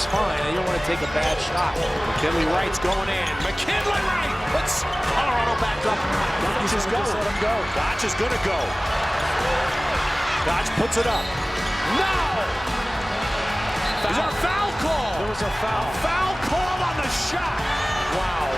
is fine, and you don't want to take a bad shot. McKinley Wright's going in. McKinley Wright puts Colorado back up. Dodge is going. Let him go. Dodge is going to go. Dodge puts it up. No! Is there a foul call? There was a foul. A foul call on the shot. Wow.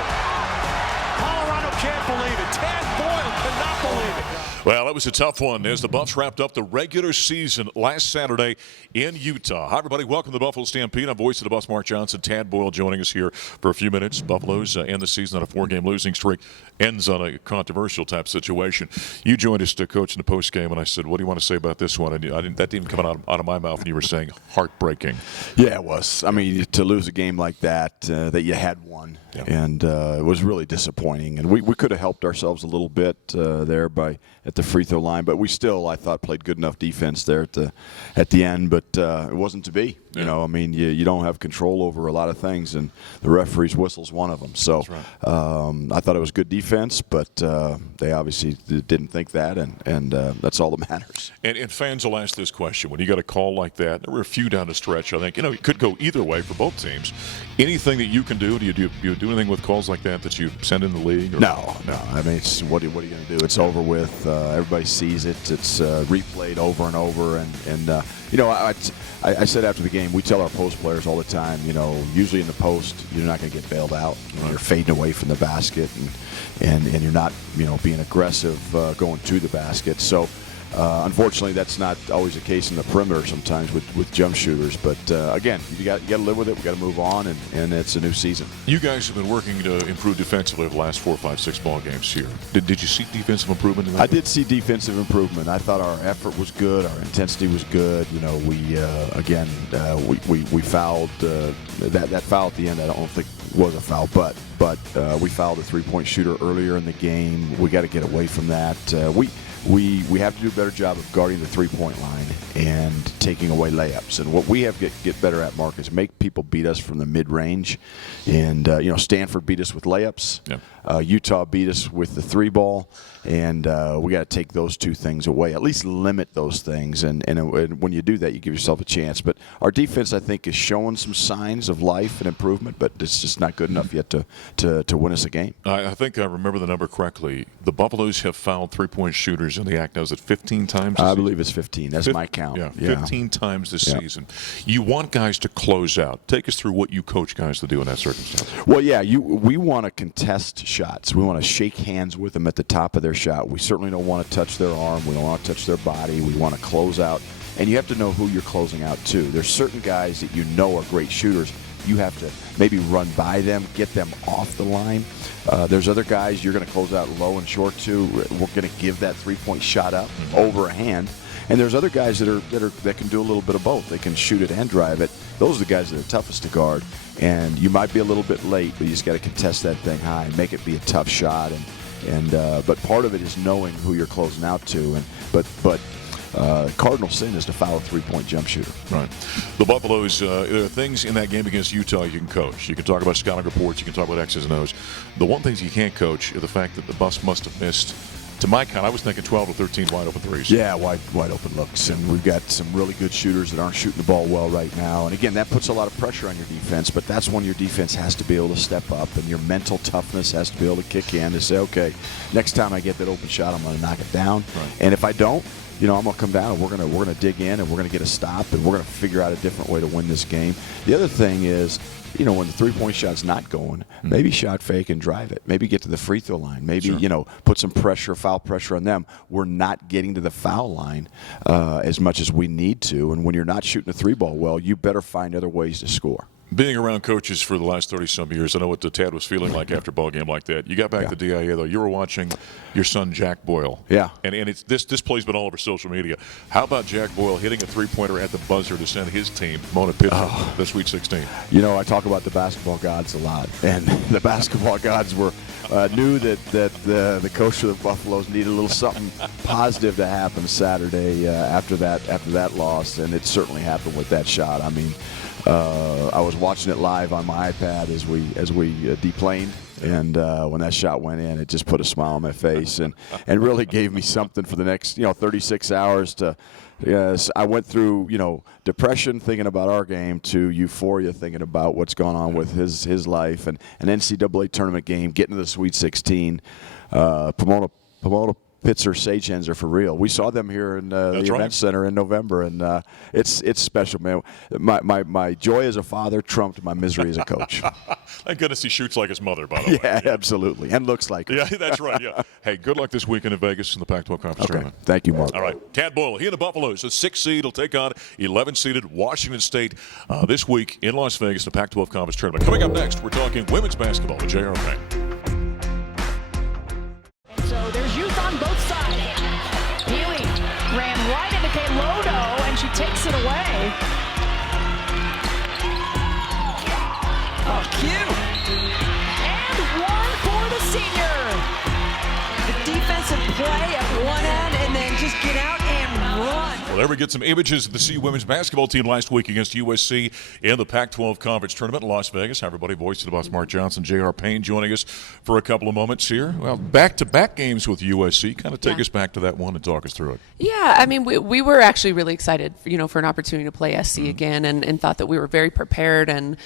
Colorado can't believe it. Tad Boyle cannot believe it. Well, that was a tough one as the Buffs wrapped up the regular season last Saturday in Utah. Hi, everybody. Welcome to the Buffalo Stampede. I'm voice of the Buffs, Mark Johnson. Tad Boyle joining us here for a few minutes. Buffaloes end the season on a 4-game losing streak. Ends on a controversial type situation. You joined us to coach in the postgame, and I said, what do you want to say about this one? That didn't even come out of my mouth, and you were saying heartbreaking. Yeah, it was. I mean, to lose a game like that, that you had won, yeah. And it was really disappointing. And we could have helped ourselves a little bit there at the free throw line, but we still, I thought, played good enough defense there at the end. But it wasn't to be. Yeah. You know, I mean, you don't have control over a lot of things, and the referee's whistle's one of them. So right. I thought it was good defense, but they obviously didn't think that, and that's all that matters. And fans will ask this question. When you got a call like that, there were a few down the stretch, I think. You know, it could go either way for both teams. Anything that you can do? Do you do anything with calls like that you send in the league? Or? No. I mean, what are you going to do? It's over with. Everybody sees it. It's replayed over and over. And you know, I said after the game, we tell our post players all the time, you know, usually in the post, you're not going to get bailed out. Right. You're fading away from the basket, and you're not, you know, being aggressive going to the basket. So, unfortunately, that's not always the case in the perimeter sometimes with jump shooters. But, again, you got to live with it. We got to move on, and it's a new season. You guys have been working to improve defensively over the last 4, 5, 6 ball games here. Did you see defensive improvement in that? I did see defensive improvement. I thought our effort was good. Our intensity was good. You know, we fouled. That foul at the end, I don't think was a foul, but we fouled a three-point shooter earlier in the game. We got to get away from that. We have to do a better job of guarding the three-point line and taking away layups. And what we have to get better at, Mark, is make people beat us from the mid-range. And, you know, Stanford beat us with layups. Yeah. Utah beat us with the three ball. And we got to take those two things away, at least limit those things. And when you do that, you give yourself a chance. But our defense, I think, is showing some signs of life and improvement, but it's just not good enough yet to win us a game. I think I remember the number correctly. The Buffaloes have fouled three-point shooters in the act. Now, is it 15 times this season? I believe it's 15. That's my count. Yeah, 15 times this season. You want guys to close out. Take us through what you coach guys to do in that circumstance. Well, yeah, we want to contest shots. We want to shake hands with them at the top of their shot. We certainly don't want to touch their arm. We don't want to touch their body. We want to close out. And you have to know who you're closing out to. There's certain guys that you know are great shooters. You have to maybe run by them, get them off the line. There's other guys you're going to close out low and short to. We're going to give that three-point shot up over a hand. And there's other guys that can do a little bit of both. They can shoot it and drive it. Those are the guys that are toughest to guard. And you might be a little bit late, but you just got to contest that thing high and make it be a tough shot. But part of it is knowing who you're closing out to. But cardinal sin is to foul a three-point jump shooter. Right. The Buffaloes, there are things in that game against Utah you can coach. You can talk about scouting reports. You can talk about X's and O's. The one thing you can't coach is the fact that the Buffs must have missed, to my count, I was thinking 12 or 13 wide-open threes. Yeah, wide open looks. And we've got some really good shooters that aren't shooting the ball well right now. And, again, that puts a lot of pressure on your defense, but that's when your defense has to be able to step up and your mental toughness has to be able to kick in to say, okay, next time I get that open shot, I'm going to knock it down. Right. And if I don't, you know, I'm going to come down and we're going to dig in and we're going to get a stop and we're going to figure out a different way to win this game. The other thing is, you know, when the three-point shot's not going, maybe shot fake and drive it. Maybe get to the free throw line. Maybe, you know, put some pressure, foul pressure on them. We're not getting to the foul line as much as we need to. And when you're not shooting a three ball well, you better find other ways to score. Being around coaches for the last 30-some years, I know what Tad was feeling like after a ball game like that. You got back to DIA, though. You were watching your son, Jack Boyle. Yeah. And it's this play's been all over social media. How about Jack Boyle hitting a three-pointer at the buzzer to send his team, Mona Pitcher, the Sweet 16? You know, I talk about the basketball gods a lot. And the basketball gods were knew that the coach of the Buffaloes needed a little something positive to happen Saturday after that loss. And it certainly happened with that shot. I mean, I was watching it live on my iPad as we deplaned, and when that shot went in, it just put a smile on my face and really gave me something for the next 36 hours to. Yes, I went through depression thinking about our game to euphoria thinking about what's going on with his life, and an NCAA tournament game, getting to the Sweet 16. Pomona Pitzer Sage Hens are for real. We saw them here in the Event Center in November, and it's special, man. My joy as a father trumped my misery as a coach. Thank goodness he shoots like his mother, by the way. Yeah, absolutely, and looks like her. Yeah, that's right. Yeah. Hey, good luck this weekend in Vegas in the Pac-12 Conference Tournament. Thank you, Mark. All right, Tad Boyle, he and the Buffaloes, a 6th seed, will take on 11-seeded Washington State this week in Las Vegas, the Pac-12 Conference Tournament. Coming up next, we're talking women's basketball with J.R. Payne. So there's youth on both sides. Healy ran right into Kalodo, and she takes it away. Oh, cute. And one for the senior. The defensive play at one end, and then just get out and run. Well, there we get some images of the CU women's basketball team last week against USC in the Pac-12 Conference Tournament in Las Vegas. Hi, everybody. Voice of the Boss, Mark Johnson, J.R. Payne joining us for a couple of moments here. Well, back-to-back games with USC. Kind of take us back to that one and talk us through it. Yeah, I mean, we were actually really excited, for an opportunity to play SC again, and thought that we were very prepared, and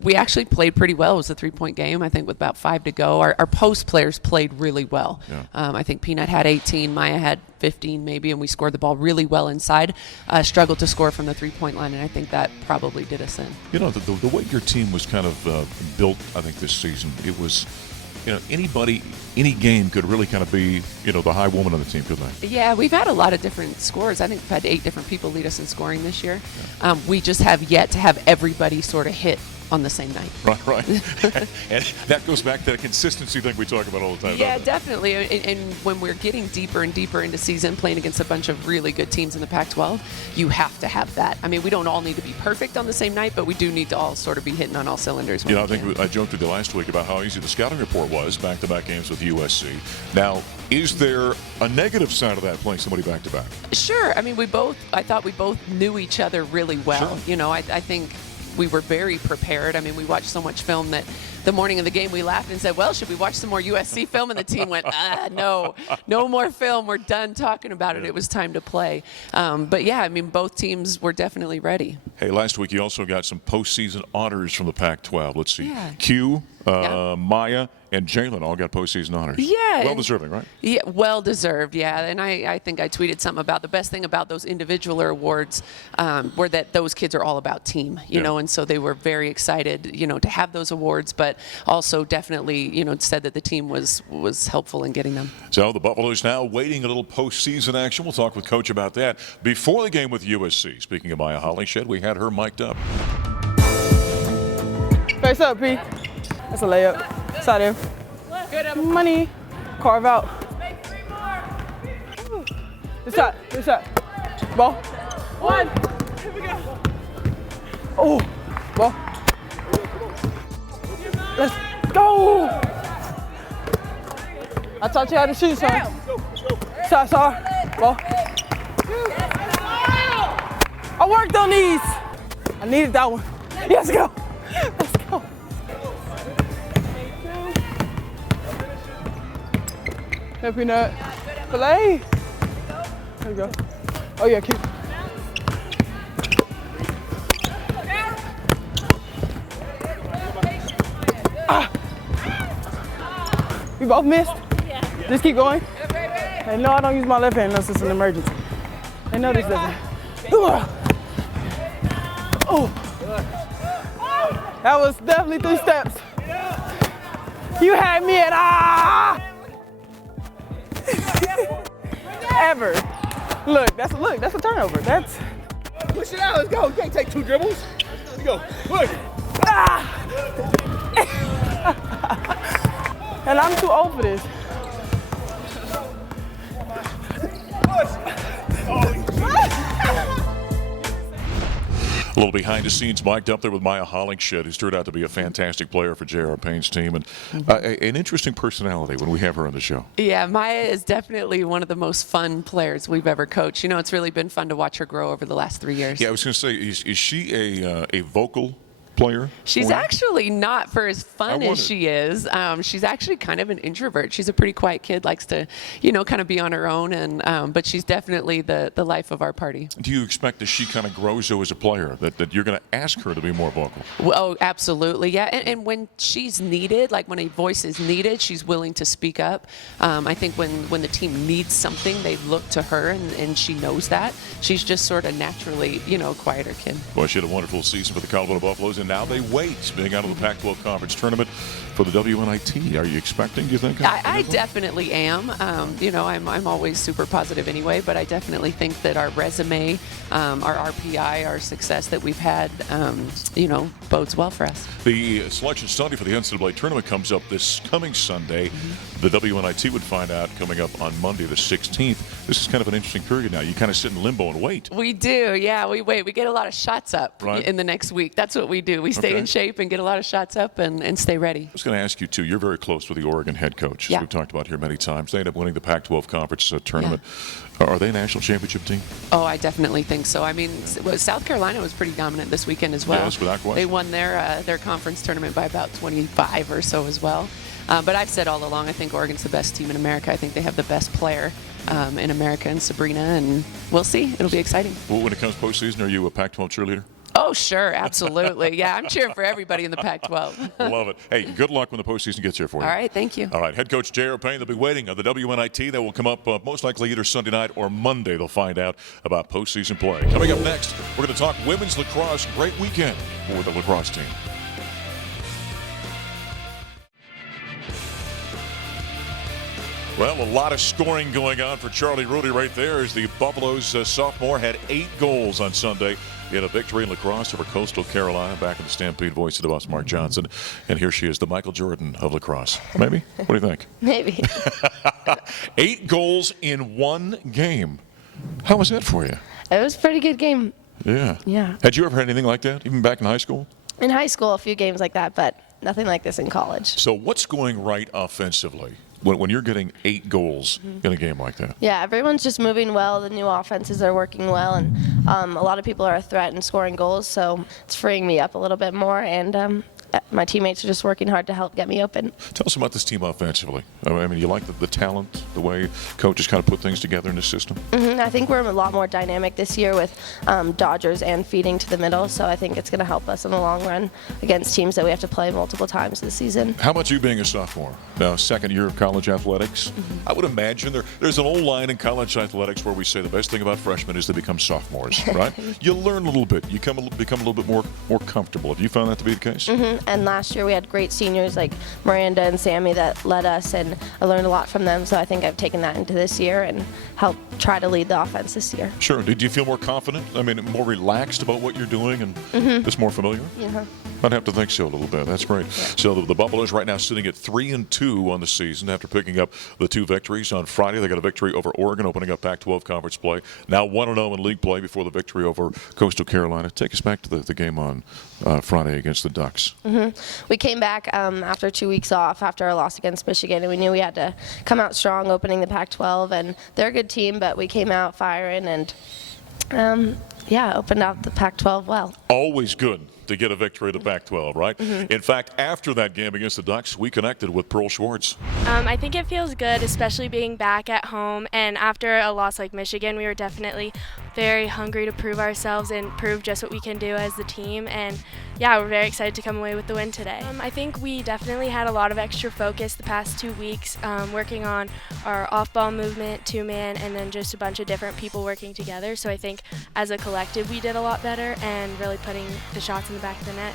we actually played pretty well. It was a 3-point game, I think, with about 5 to go. Our post players played really well. Yeah. I think Peanut had 18, Mya had 15 maybe, and we scored the ball really well inside. Struggled to score from the 3-point line, and I think that probably did us in. The way your team was kind of built, I think, this season, it was, anybody, any game could really kind of be, the high woman on the team, couldn't they? Yeah, we've had a lot of different scores. I think we've had 8 different people lead us in scoring this year. Yeah. We just have yet to have everybody sort of hit on the same night. Right. And that goes back to that consistency thing we talk about all the time. Yeah, definitely. And when we're getting deeper and deeper into season, playing against a bunch of really good teams in the Pac-12, you have to have that. I mean, we don't all need to be perfect on the same night, but we do need to all sort of be hitting on all cylinders. I think I joked with you last week about how easy the scouting report was, back-to-back games with USC. Now, is there a negative side of that, playing somebody back-to-back? Sure. I mean, I thought we both knew each other really well. Sure. I think we were very prepared. I mean, we watched so much film that the morning of the game we laughed and said, well, should we watch some more USC film? And the team went, no more film. We're done talking about it. It was time to play. But yeah, I mean, both teams were definitely ready. Hey, last week you also got some postseason honors from the Pac-12. Let's see. Yeah. Q, Mya, and Jalen all got postseason honors. Yeah. Well-deserving, right? Yeah, well-deserved, yeah. And I think I tweeted something about the best thing about those individual awards were that those kids are all about team, you know, and so they were very excited, to have those awards, but also definitely, said that the team was helpful in getting them. So the Buffaloes now waiting a little postseason action. We'll talk with Coach about that before the game with USC. Speaking of Mya Hollingshed, we had her mic'd up. Face up, P. That's a layup. Side in. Good. Money. Carve out. This side. Ball. One. Here we go. Oh. Ball. Let's go. I taught you how to shoot, son. Side. Ball. I worked on these. I needed that one. Let's go. Hey, Peanut. Play. There we go. Oh, yeah, keep. We both missed. Just keep going. Hey, no, I don't use my left hand unless it's an emergency. They know this doesn't. Oh. That was definitely 3 steps. You had me at ever. Look, that's a turnover. That's push it out. Let's go. You can't take 2 dribbles. Let's go. Push. And I'm too old for this. A little behind the scenes mic'd up there with Mya Hollingshed, who's turned out to be a fantastic player for J.R. Payne's team, and an interesting personality when we have her on the show. Yeah, Mya is definitely one of the most fun players we've ever coached. You know, it's really been fun to watch her grow over the last 3 years. Yeah, I was going to say, is she a vocal player? She's actually not for as fun as she is. She's actually kind of an introvert. She's a pretty quiet kid, likes to, you know, kind of be on her own, and but she's definitely the life of our party. Do you expect as she kind of grows though as a player that you're going to ask her to be more vocal? Oh, absolutely, yeah. And when she's needed, like when a voice is needed, she's willing to speak up. I think when the team needs something, they look to her, and she knows that. She's just sort of naturally, you know, a quieter kid. Well, she had a wonderful season for the Colorado Buffaloes, and now they wait, being out of the Pac-12 Conference Tournament for the WNIT. Are you expecting, do you think? I definitely am. You know, I'm always super positive anyway, but I definitely think that our resume, our RPI, our success that we've had, you know, bodes well for us. The selection Sunday for the NCAA tournament comes up this coming Sunday. The WNIT would find out coming up on Monday the 16th. This is kind of an interesting period now. You kind of sit in limbo and wait. We do, yeah. We wait. We get a lot of shots up in the next week. That's what we do. We stay in shape and get a lot of shots up and stay ready. I was going to ask you, too. You're very close with the Oregon head coach, as we've talked about here many times. They ended up winning the Pac-12 Conference Tournament. Yeah. Are they a national championship team? Oh, I definitely think so. I mean, South Carolina was pretty dominant this weekend as well. Yes, without question. They won their conference tournament by about 25 or so as well. But I've said all along, I think Oregon's the best team in America. I think they have the best player in America in Sabrina, and we'll see. It'll be exciting. Well, when it comes postseason, are you a Pac-12 cheerleader? Oh, sure, absolutely. Yeah, I'm cheering for everybody in the Pac-12. Love it. Hey, good luck when the postseason gets here for you. All right, thank you. All right, head coach J.R. Payne, they'll be waiting on the WNIT. That will come up most likely either Sunday night or Monday. They'll find out about postseason play. Coming up next, we're going to talk women's lacrosse. Great weekend for the lacrosse team. Well, a lot of scoring going on for Charlie Rudy right there as the Buffaloes sophomore had 8 goals on Sunday in a victory in lacrosse over Coastal Carolina. Back in the Stampede, voice of the boss, Mark Johnson. And here she is, the Michael Jordan of lacrosse. Maybe? What do you think? Maybe. 8 goals in 1 game. How was that for you? It was a pretty good game. Yeah. Yeah. Had you ever had anything like that, even back in high school? In high school, a few games like that, but nothing like this in college. So what's going right offensively when you're getting 8 goals in a game like that? Yeah, everyone's just moving well. The new offenses are working well, and a lot of people are a threat in scoring goals, so it's freeing me up a little bit more, and my teammates are just working hard to help get me open. Tell us about this team offensively. I mean, you like the talent, the way coaches kind of put things together in the system? I think we're a lot more dynamic this year with dodgers and feeding to the middle, so I think it's going to help us in the long run against teams that we have to play multiple times this season. How about you being a sophomore, now second year of college athletics? I would imagine there's an old line in college athletics where we say the best thing about freshmen is they become sophomores, right? You learn a little bit. You become a little bit more comfortable. Have you found that to be the case? And last year we had great seniors like Miranda and Sammy that led us, and I learned a lot from them, so I think I've taken that into this year and helped try to lead the offense this year. Sure. Did you feel more confident? I mean, more relaxed about what you're doing and just more familiar? Yeah. I'd have to think so a little bit. That's great. Yeah. So the Buffaloes right now sitting at 3-2 on the season after picking up the 2 victories on Friday. They got a victory over Oregon, opening up Pac-12 conference play. Now 1-0 in league play before the victory over Coastal Carolina. Take us back to the game on Friday against the Ducks. We came back after 2 weeks off after our loss against Michigan, and we knew we had to come out strong opening the Pac-12, and they're a good team, but we came out firing and opened out the Pac-12 well. Always good to get a victory in the Pac-12, right? In fact, after that game against the Ducks, we connected with Pearl Schwartz. I think it feels good, especially being back at home. And after a loss like Michigan, we were definitely very hungry to prove ourselves and prove just what we can do as the team. And yeah, we're very excited to come away with the win today. I think we definitely had a lot of extra focus the past 2 weeks, working on our off-ball movement, 2-man, and then just a bunch of different people working together. So I think as a collective, we did a lot better and really putting the shots in the back of the net.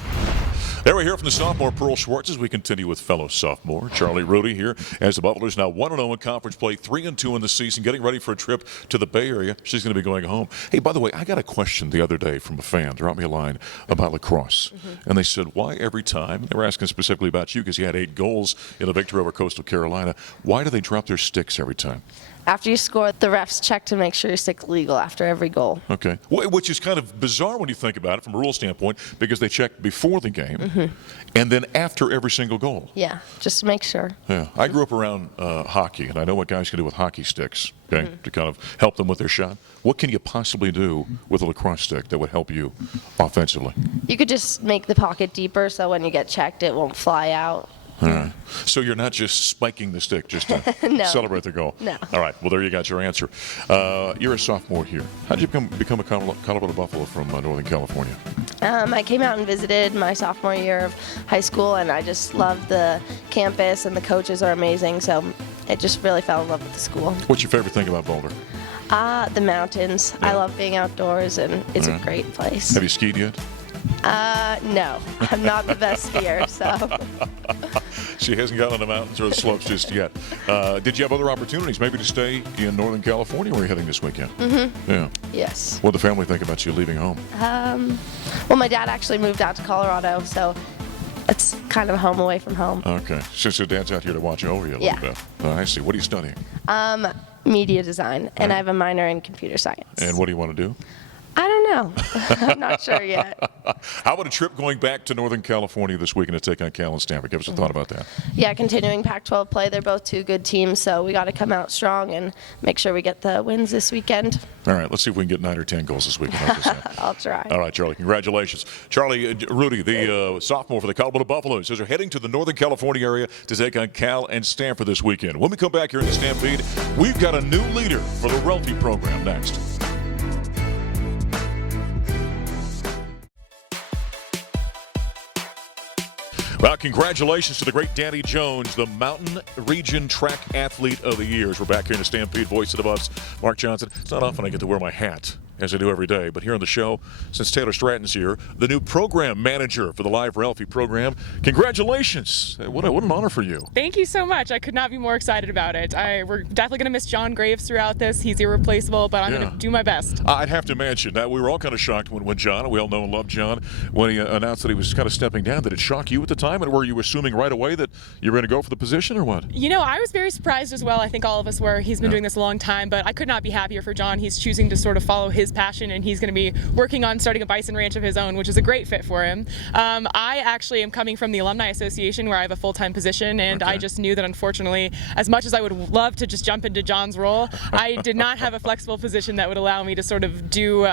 There we hear from the sophomore Pearl Schwartz as we continue with fellow sophomore Charlie Rudy here as the Buffaloes now 1-0 in conference play, 3-2 in the season, getting ready for a trip to the Bay Area. She's going to be going home. Hey, by the way, I got a question the other day from a fan. Dropped me a line about lacrosse. And they said, why every time, they were asking specifically about you because you had 8 goals in a victory over Coastal Carolina, why do they drop their sticks every time? after you score, the refs check to make sure your stick's legal after every goal. Okay. Which is kind of bizarre when you think about it from a rule standpoint, because they check before the game and then after every single goal. Yeah, just to make sure. Yeah. I grew up around hockey, and I know what guys can do with hockey sticks, okay, to kind of help them with their shot. What can you possibly do with a lacrosse stick that would help you offensively? You could just make the pocket deeper so when you get checked, it won't fly out. All right. So you're not just spiking the stick just to No. celebrate the goal? No. All right. Well, there you got your answer. You're a sophomore here. How did you become a Colorado Buffalo from Northern California? I came out and visited my sophomore year of high school, and I just loved the campus, and the coaches are amazing, so I just really fell in love with the school. What's your favorite thing about Boulder? The mountains. Yeah. I love being outdoors, and it's a great place. Have you skied yet? No, I'm not the best skier, so. She hasn't gotten on the mountains or the slopes just yet. Did you have other opportunities, maybe to stay in Northern California? Where are you heading this weekend? Yeah. Yes. What did the family think about you leaving home? Well, my dad actually moved out to Colorado, so it's kind of home away from home. Okay. Since your dad's out here to watch over you a little bit. I see. What are you studying? Media design, and I have a minor in computer science. And what do you want to do? I don't know. I'm not sure yet. How about a trip going back to Northern California this weekend to take on Cal and Stanford? Give us a thought about that. Yeah, continuing Pac-12 play. They're both two good teams, so we got to come out strong and make sure we get the wins this weekend. All right, let's see if we can get 9 or 10 goals this weekend. I'll try. All right, Charlie, congratulations. Charlie, Rudy, the sophomore for the Colorado Buffaloes, says they're heading to the Northern California area to take on Cal and Stanford this weekend. When we come back here in the Stampede, we've got a new leader for the Ralphie program next. Well, congratulations to the great Danny Jones, the Mountain Region Track Athlete of the Year. We're back here in the Stampede, voice of the Buffs, Mark Johnson. It's not often I get to wear my hat, as I do every day, but here on the show, since Taylor Stratton's here, the new program manager for the Live Ralphie program. Congratulations. What an honor for you. Thank you so much. I could not be more excited about it. We're definitely going to miss John Graves throughout this. He's irreplaceable, but I'm going to do my best. I'd have to mention that we were all kind of shocked when John, and we all know and love John, when he announced that he was kind of stepping down. Did it shock you at the time, and were you assuming right away that you were going to go for the position, or what? You know, I was very surprised as well. I think all of us were. He's been doing this a long time, but I could not be happier for John. He's choosing to sort of follow his passion, and he's going to be working on starting a bison ranch of his own, which is a great fit for him. I actually am coming from the Alumni Association, where I have a full-time position, and I just knew that, unfortunately, as much as I would love to just jump into John's role, I did not have a flexible position that would allow me to sort of do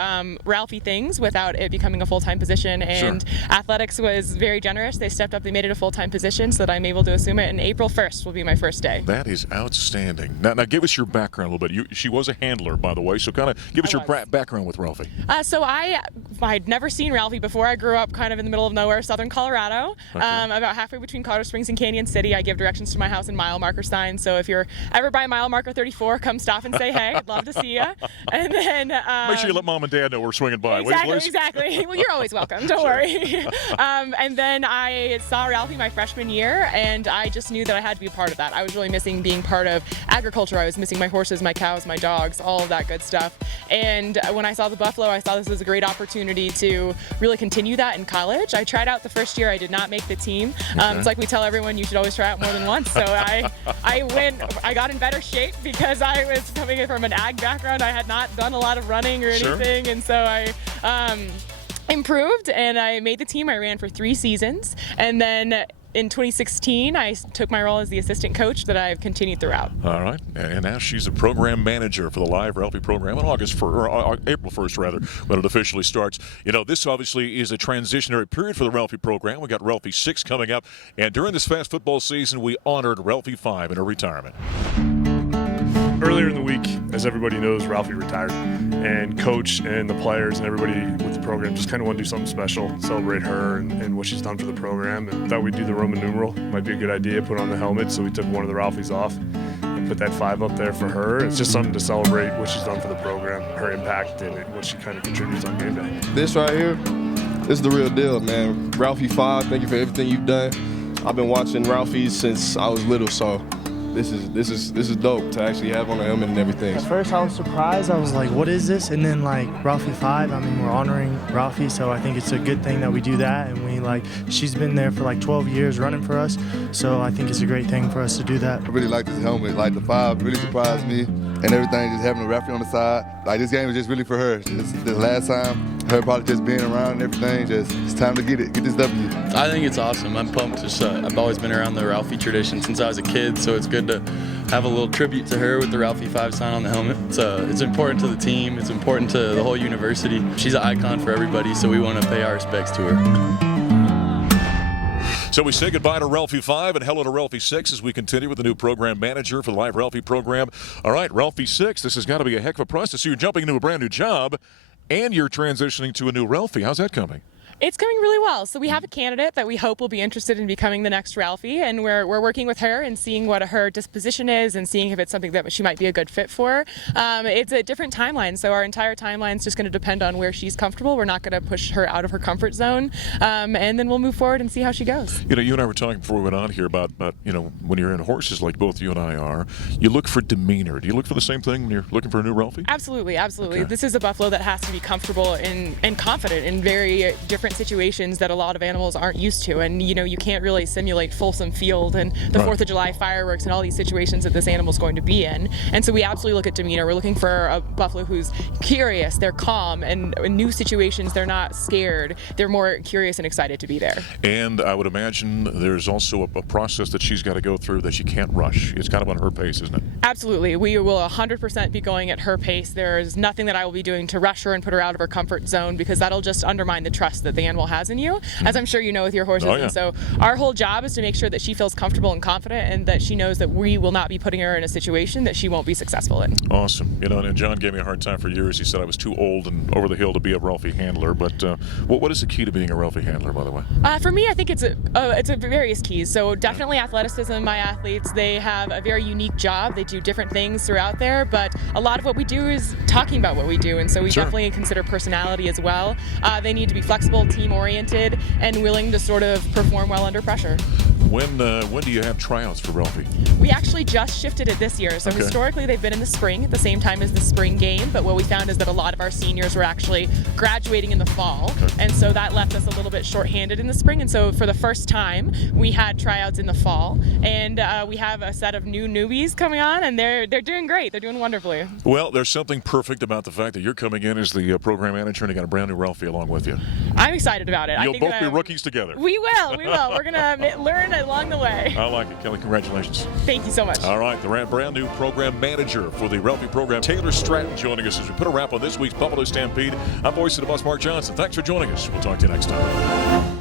Ralphie things without it becoming a full-time position. And athletics was very generous. They stepped up. They made it a full-time position so that I'm able to assume it. And April 1st will be my first day. That is outstanding. Now give us your background a little bit. She was a handler, by the way, so kind of give us your background with Ralphie. So I'd never seen Ralphie before. I grew up kind of in the middle of nowhere, southern Colorado, about halfway between Colorado Springs and Canyon City. I give directions to my house in mile marker signs. So if you're ever by mile marker 34, come stop and say hey. I'd love to see you. And then make sure you let mom and dad know we're swinging by. Exactly. Well, you're always welcome. Don't worry. And then I saw Ralphie my freshman year, and I just knew that I had to be a part of that. I was really missing being part of agriculture. I was missing my horses, my cows, my dogs, all of that good stuff. And when I saw the Buffalo, I saw this as a great opportunity to really continue that in college. I tried out the first year. I did not make the team. It's like we tell everyone, you should always try out more than once. So I got in better shape because I was coming in from an ag background. I had not done a lot of running or anything. And so I improved and I made the team. I ran for 3 seasons. And then in 2016, I took my role as the assistant coach that I've continued throughout. All right, and now she's a program manager for the Live Ralphie program on April 1st, rather, when it officially starts. You know, this obviously is a transitionary period for the Ralphie program. We got Ralphie 6 coming up, and during this fast football season, we honored Ralphie 5 in her retirement. Earlier in the week, as everybody knows, Ralphie retired, and coach and the players and everybody with the program just kind of want to do something special, celebrate her and what she's done for the program, and thought we'd do the Roman numeral. Might be a good idea, put on the helmet, so we took one of the Ralphies off and put that 5 up there for her. It's just something to celebrate what she's done for the program, her impact, and what she kind of contributes on game day. This right here, this is the real deal, man. Ralphie 5, thank you for everything you've done. I've been watching Ralphie since I was little, so this is dope to actually have on the helmet and everything. At first I was surprised. I was like, what is this? And then like Ralphie 5, I mean, we're honoring Ralphie, so I think it's a good thing that we do that. And she's been there for like 12 years running for us, so I think it's a great thing for us to do that. I really like this helmet. Like the 5 really surprised me. and everything, just having a Ralphie on the side. Like, this game was just really for her. The last time, her probably just being around and everything, it's time to get this W. I think it's awesome. I'm pumped. I've always been around the Ralphie tradition since I was a kid, so it's good to have a little tribute to her with the Ralphie 5 sign on the helmet. It's important to the team. It's important to the whole university. She's an icon for everybody, so we want to pay our respects to her. So we say goodbye to Ralphie 5 and hello to Ralphie 6 as we continue with the new program manager for the Live Ralphie program. All right, Ralphie 6, this has got to be a heck of a process. So you're jumping into a brand new job and you're transitioning to a new Ralphie. How's that coming? It's going really well. So we have a candidate that we hope will be interested in becoming the next Ralphie, and we're working with her and seeing what her disposition is and seeing if it's something that she might be a good fit for. It's a different timeline, so our entire timeline is just going to depend on where she's comfortable. We're not going to push her out of her comfort zone, and then we'll move forward and see how she goes. You know, you and I were talking before we went on here about you know, when you're in horses like both you and I are, you look for demeanor. Do you look for the same thing when you're looking for a new Ralphie? Absolutely, absolutely. Okay. This is a buffalo that has to be comfortable and confident in very different situations that a lot of animals aren't used to, and you know, you can't really simulate Folsom Field and the 4th of July fireworks and all these situations that this animal's going to be in. And so we absolutely look at demeanor. We're looking for a buffalo who's curious, they're calm, and in new situations they're not scared, they're more curious and excited to be there. And I would imagine there's also a process that she's got to go through that she can't rush. It's kind of on her pace, isn't it? Absolutely. We will 100% be going at her pace. There's nothing that I will be doing to rush her and put her out of her comfort zone, because that'll just undermine the trust that the animal has in you, as I'm sure you know with your horses. Oh, yeah. And so our whole job is to make sure that she feels comfortable and confident, and that she knows that we will not be putting her in a situation that she won't be successful in. Awesome. You know, and John gave me a hard time for years. He said I was too old and over the hill to be a Ralphie handler. But what is the key to being a Ralphie handler, by the way? For me, I think it's various keys. So definitely athleticism. My athletes, they have a very unique job. They do different things throughout there, but a lot of what we do is talking about what we do, and so we definitely consider personality as well. They need to be flexible, team-oriented, and willing to sort of perform well under pressure. When do you have tryouts for Ralphie? We actually just shifted it this year. So historically they've been in the spring at the same time as the spring game, but what we found is that a lot of our seniors were actually graduating in the fall, and so that left us a little bit shorthanded in the spring. And so for the first time we had tryouts in the fall, and we have a set of new newbies coming on, and they're doing great. They're doing wonderfully. Well, there's something perfect about the fact that you're coming in as the program manager and you got a brand new Ralphie along with you. I'm excited about it. You'll both be rookies together. We will. We're gonna learn along the way. I like it. Kelly, congratulations. Thank you so much. All right, the brand new program manager for the Ralphie program, Taylor Stratton, joining us as we put a wrap on this week's Buffalo Stampede. I'm voice of the Bus, Mark Johnson. Thanks for joining us. We'll talk to you next time.